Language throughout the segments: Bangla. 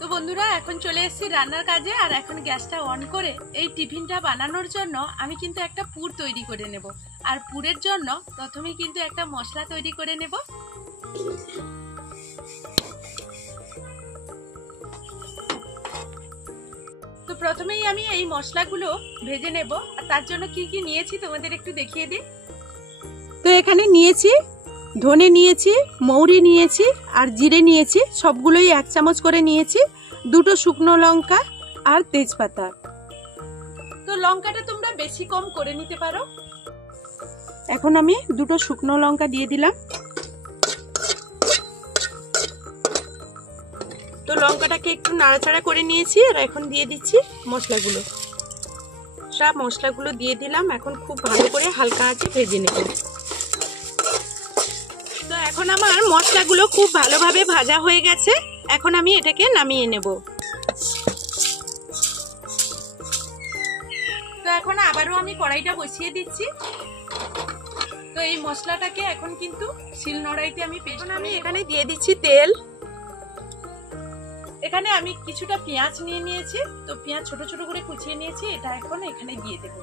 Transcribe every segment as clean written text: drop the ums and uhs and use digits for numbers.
তো বন্ধুরা এখন চলে এসেছি রান্নার কাজে। আর এখন গ্যাসটা অন করে এই টিফিনটা বানানোর জন্য আমি কিন্তু একটা পুর তৈরি করে নেব। আর পুরের জন্য প্রথমেই কিন্তু একটা মশলা তৈরি করে নেব। তো প্রথমেই আমি এই মশলাগুলো ভেজে নেব। আর তার জন্য কি কি নিয়েছি তোমাদের একটু দেখিয়ে দিই। তো এখানে নিয়েছি ধনে নিয়েছি, মৌরি নিয়েছি আর জিরে নিয়েছি, সবগুলোই 1 চামচ করে নিয়েছি, 2টো শুকনো লঙ্কা আর তেজপাতা। তো লঙ্কাটা তোমরা বেশি কম করে নিতে পারো। এখন আমি 2টো শুকনো লঙ্কা দিয়ে দিলাম। তো লঙ্কাটাকে একটু নাড়াচাড়া করে নিয়েছি আর এখন দিয়ে দিচ্ছি মশলাগুলো। সব মশলাগুলো দিয়ে দিলাম। এখন খুব ভালো করে হালকা আঁচে ভেজে নেব। তো এখন আমার মশলাগুলো খুব ভালোভাবে ভাজা হয়ে গেছে। এখন আমি এটাকে নামিয়ে নেব। তো এখন আবারও আমি কড়াইটা বসিয়ে দিচ্ছি। তো এই মশলাটাকে এখন কিন্তু শিলনোড়াইতে আমি পেস্ট আমি এখানে দিয়ে দিচ্ছি তেল। এখানে আমি কিছুটা পেঁয়াজ নিয়ে নিয়েছি। তো পেঁয়াজ ছোট ছোট করে কুচিয়ে নিয়েছি, এটা এখন এখানে দিয়ে দেব।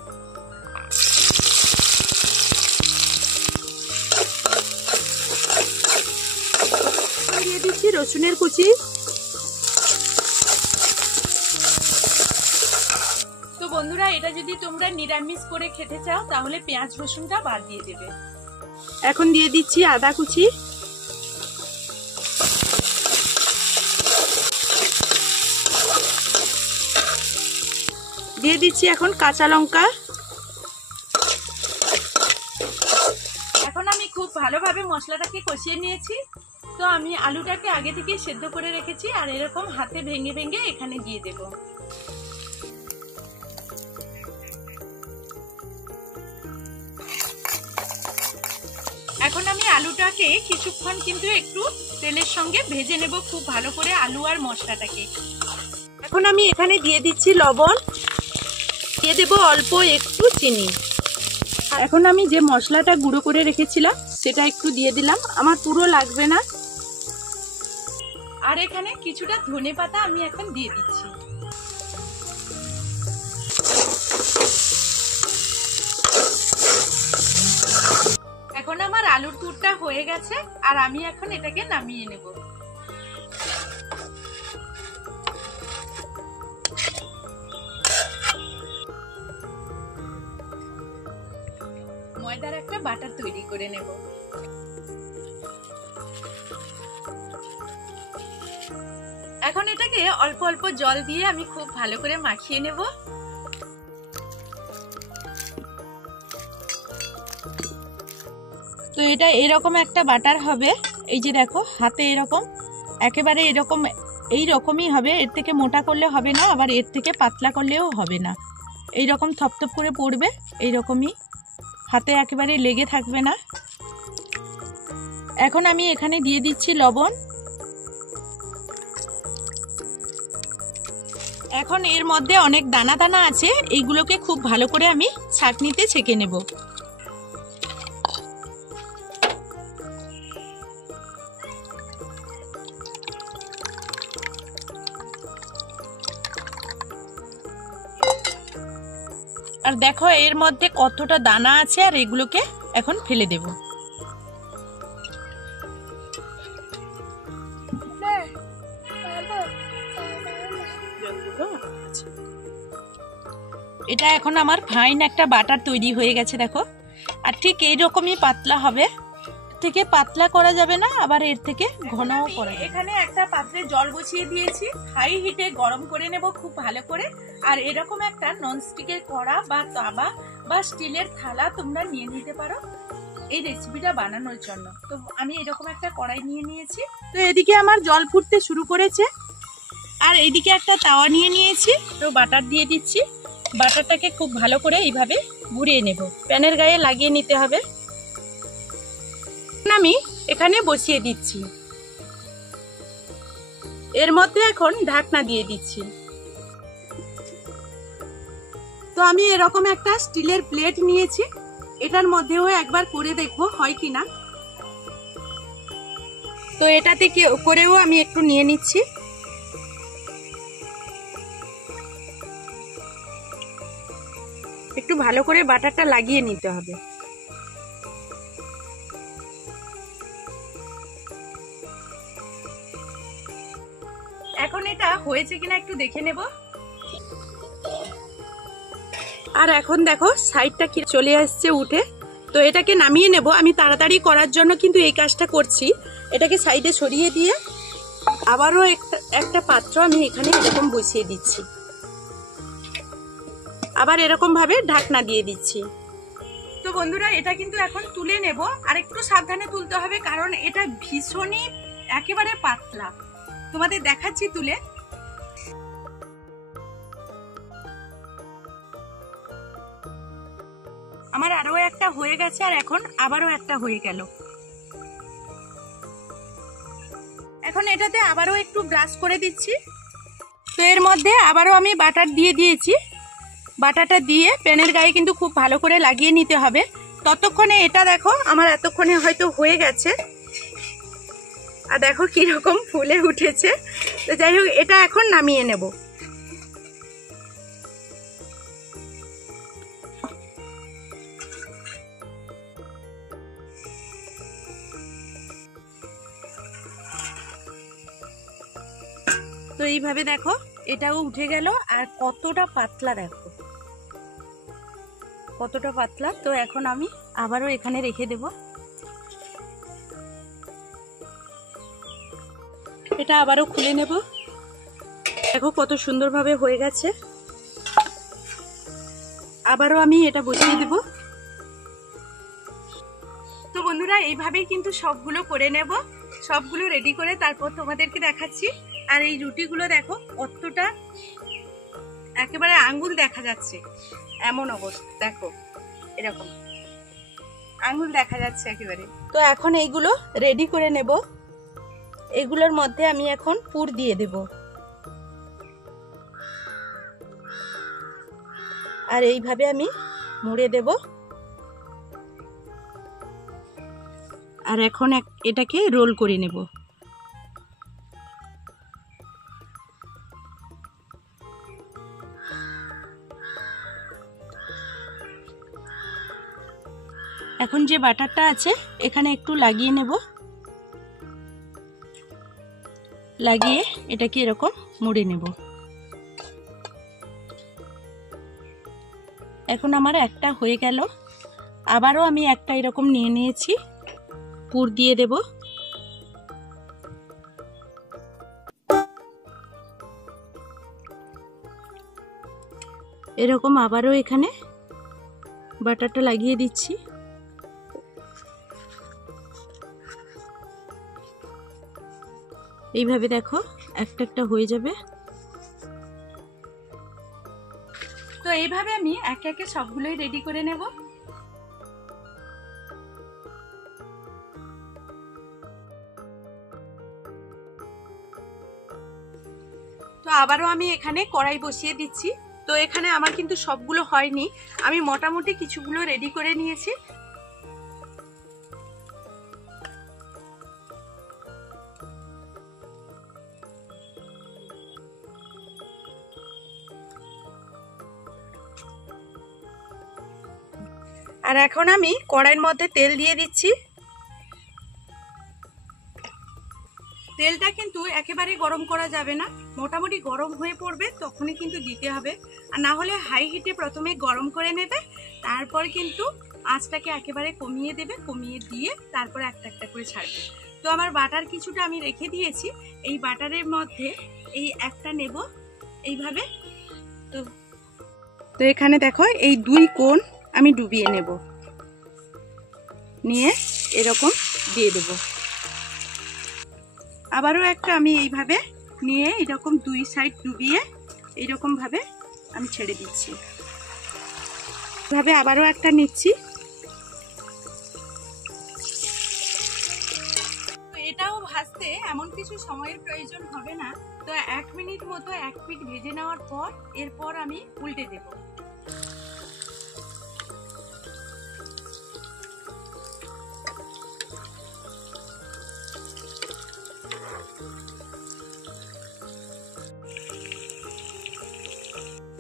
দিয়ে দিচ্ছি রসুনের কুচি। তো বন্ধুরা, এটা যদি তোমরা নিরামিষ করে খেতে চাও তাহলে পেঁয়াজ রসুনটা বাদ দিয়ে দেবে। এখন দিয়ে দিচ্ছি আদা কুচি। দিয়ে দিচ্ছি এখন কাঁচা লঙ্কা। এখন আমি খুব ভালোভাবে মশলাটাকে কষিয়ে নিয়েছি। তো আমি আলুটাকে আগে থেকে সেদ্ধ করে রেখেছি আর এরকম হাতে ভেঙে ভেঙে এখানে দিয়ে দেব। এখন আমি আলুটাকে কিছুক্ষণ কিন্তু একটু তেলের সঙ্গে ভেজে নেব খুব ভালো করে, আলু আর মশলাটাকে। এখন আমি এখানে দিয়ে দিচ্ছি লবণ, দিয়ে দেব অল্প একটু চিনি। এখন আমি যে মশলাটা গুঁড়ো করে রেখেছিলাম সেটা একটু দিয়ে দিলাম, আমার পুরো লাগবে না। আর এখানে কিছুটা ধনেপাতা আমি এখন দিয়ে দিচ্ছি। এখন আমার আলুর পুরটা হয়ে গেছে আর আমি এখন এটাকে নামিয়ে নেব। ময়দার একটা বাটার তৈরি করে নেব। এখন এটাকে অল্প অল্প জল দিয়ে আমি খুব ভালো করে মাখিয়ে নেব। তো এটা এরকম একটা বাটার হবে। এই যে দেখো হাতে এরকম একেবারে এরকম এইরকমই হবে। এর থেকে মোটা করলে হবে না, আবার এর থেকে পাতলা করলেও হবে না। এইরকম থপথপ করে পড়বে, এইরকমই হাতে একেবারে লেগে থাকবে না। এখন আমি এখানে দিয়ে দিচ্ছি লবণ। এখন এর মধ্যে অনেক দানা দানা আছে, এইগুলোকে খুব ভালো করে আমি ছাঁকনিতে ছেঁকে নেব। আর দেখো এর মধ্যে কতটা দানা আছে, আর এগুলোকে এখন ফেলে দেব। এটা এখন আমার ফাইন একটা বাটার তৈরি হয়ে গেছে দেখো। আর ঠিক এইরকমই পাতলা হবে, থেকে পাতলা করা যাবে না, আবার এর থেকে ঘনও করা যাবে। এখানে একটা পাত্রে জল বসিয়ে দিয়েছি, হাই হিটে গরম করে নেব খুব ভালো করে। আর এরকম একটা ননস্টিকের কড়া বা তাওয়া বা স্টিলের থালা তোমরা নিয়ে নিতে পারো এই রেসিপিটা বানানোর জন্য। তো আমি এরকম একটা কড়াই নিয়ে নিয়েছি। তো এদিকে আমার জল ফুটতে শুরু করেছে আর এইদিকে একটা তাওয়া নিয়ে নিয়েছি। তো বাটার দিয়ে দিচ্ছি। বাটারটাকে খুব ভালো করে এইভাবে ঘুরিয়ে নেব, প্যানের গায়ে লাগিয়ে নিতে হবে। আমি এখানে বসিয়ে দিচ্ছি, এর মধ্যে এখন ঢাকনা দিয়ে দিচ্ছি। তো আমি এরকম একটা স্টিলের প্লেট নিয়েছি, এটার মধ্যেও একবার করে দেখবো হয় কিনা। তো এটাতে করেও আমি একটু নিয়ে নিচ্ছি। ভালো করে বাটারটা লাগিয়ে নিতে হবে। এখন এটা হয়েছে কিনা একটু দেখে নেব। আর এখন দেখো সাইডটা কি চলে আসছে উঠে। তো এটাকে নামিয়ে নেব। আমি তাড়াতাড়ি করার জন্য কিন্তু এই কাজটা করছি। এটাকে সাইডে সরিয়ে দিয়ে আবারও একটা পাত্র আমি এখানে এরকম বসিয়ে দিচ্ছি। আবার এরকম ভাবে ঢাকনা দিয়ে দিচ্ছি। তো বন্ধুরা এটা কিন্তু এখন তুলে নেব। আর একটু সাবধানে তুলতে হবে, কারণ এটা ভীষণই একেবারে পাতলা। তোমাদের দেখাচ্ছি তুলে। আমার আরো একটা হয়ে গেছে, আর এখন আবারও একটা হয়ে গেল। এখন এটাতে আবারও একটু ব্রাশ করে দিচ্ছি। তো এর মধ্যে আবারও আমি বাটার দিয়ে দিয়েছি। বাটারটা দিয়ে প্যানের গায়ে কিন্তু খুব ভালো করে লাগিয়ে নিতে হবে। ততক্ষণে এটা দেখো আমার এতক্ষণে হয়তো হয়ে গেছে। আর দেখো কিরকম ফুলে উঠেছে। তো যাই হোক, এটা এখন নামিয়ে নেব। তো এইভাবে দেখো এটাও উঠে গেল। আর কতটা পাতলা দেখো, কতটা পাতলা। তো এখন আমি আবারও এখানে রেখে দেব। এটা আবারও খুলে নেব। দেখো কত সুন্দরভাবে হয়ে গেছে। আবারও আমি এটা বসিয়ে দেব। তো বন্ধুরা এইভাবেই কিন্তু সবগুলো করে নেব। সবগুলো রেডি করে তারপর তোমাদেরকে দেখাচ্ছি। আর এই রুটিগুলো দেখো কতটা একেবারে আঙ্গুল দেখা যাচ্ছে, এমন অবস্থা। দেখো এরকম আঙ্গুল দেখা যাচ্ছে একেবারে। তো এখন এইগুলো রেডি করে নেব। এগুলোর মধ্যে আমি এখন পুর দিয়ে দেব। আর এইভাবে আমি মুড়ে দেব। আর এখন এটাকে রোল করে নেব। এখন যে বাটারটা আছে এখানে একটু লাগিয়ে নেব। লাগিয়ে এটাকে এরকম মুড়ে নেব। এখন আমার একটা হয়ে গেল। আবারও আমি একটা এরকম নিয়ে নিয়েছি, পুর দিয়ে দেব। এরকম আবারও এখানে বাটারটা লাগিয়ে দিচ্ছি। এইভাবে দেখো একটা একটা হয়ে যাবে। তো এইভাবে আমি একে একে সবগুলোই রেডি করে নেব। তো আবারও আমি এখানে কড়াই বসিয়ে দিচ্ছি। তো এখানে আমার কিন্তু সবগুলো হয়নি, আমি মোটামুটি কিছুগুলো রেডি করে নিয়েছি। আর এখন আমি কড়াইয়ের মধ্যে তেল দিয়ে দিচ্ছি। তেলটা কিন্তু একেবারে গরম করা যাবে না, মোটামুটি গরম হয়ে পড়বে তখনই কিন্তু দিতে হবে। আর না হলে হাই হিটে প্রথমে গরম করে নেবে, তারপর কিন্তু আঁচটাকে একেবারে কমিয়ে দেবে। কমিয়ে দিয়ে তারপর একটা একটা করে ছাড়বে। তো আমার বাটার কিছুটা আমি রেখে দিয়েছি। এই বাটারের মধ্যে এই একটা নেব এইভাবে। তো এখানে দেখো এই দুই কোণ আমি ডুবিয়ে নেব, নিয়ে এরকম দিয়ে দেব। আবারও একটা আমি এইভাবে নিয়ে এরকম দুই সাইড ডুবিয়ে এইরকম ভাবে আমি ছেড়ে দিচ্ছি। এভাবে আবারও একটা নিচ্ছি। এটাও ভাজতে এমন কিছু সময়ের প্রয়োজন হবে না। তো 1 মিনিট মতো 1 পিঠ ভেজে নেওয়ার পর এরপর আমি উল্টে দেব।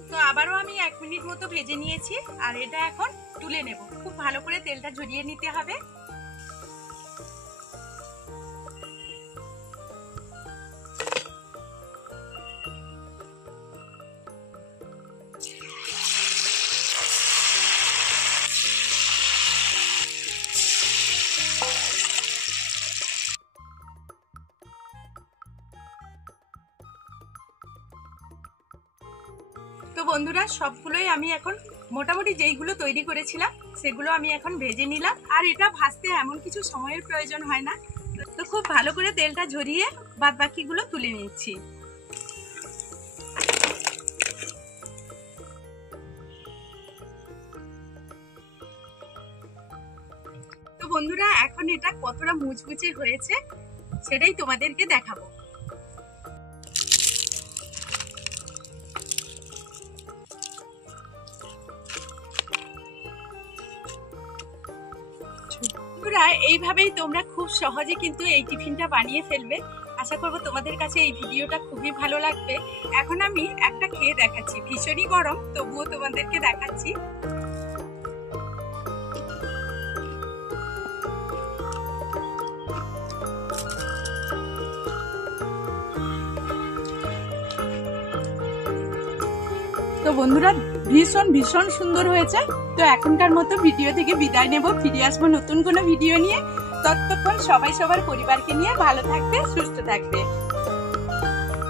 তো তো আবারও আমি 1 মিনিট মতো ভেজে নিয়েছি, আর এটা এখন তুলে নেব। খুব ভালো করে তেলটা ঝরিয়ে নিতে হবে। তো বন্ধুরা, সবগুলোই আমি এখন মোটামুটি যেইগুলো তৈরি করেছিলাম সেগুলো আমি এখন ভেজে নিলাম। আর এটা ভাজতে এমন কিছু সময়ের প্রয়োজন হয় না। তো খুব ভালো করে তেলটা ঝরিয়ে বাদ বাকিগুলো তুলে নিচ্ছি। তো বন্ধুরা, এখন এটা কতটা মুচমুচে হয়েছে সেটাই তোমাদেরকে দেখাবো। এইভাবেই তোমরা খুব সহজে কিন্তু এই টিফিনটা বানিয়ে ফেলবে। আশা করবো তোমাদের কাছে এই ভিডিওটা খুবই ভালো লাগবে। এখন আমি একটা খেয়ে দেখাচ্ছি, ভীষণই গরম তবুও তোমাদেরকে দেখাচ্ছি। তো বন্ধুরা, ভীষণ ভীষণ সুন্দর হয়েছে। তো এখনকার মতো ভিডিও থেকে বিদায় নেব, ফিরে আসবো নতুন কোনো ভিডিও নিয়ে। ততক্ষণ সবাই সবার পরিবারকে নিয়ে ভালো থাকবে, সুস্থ থাকবে।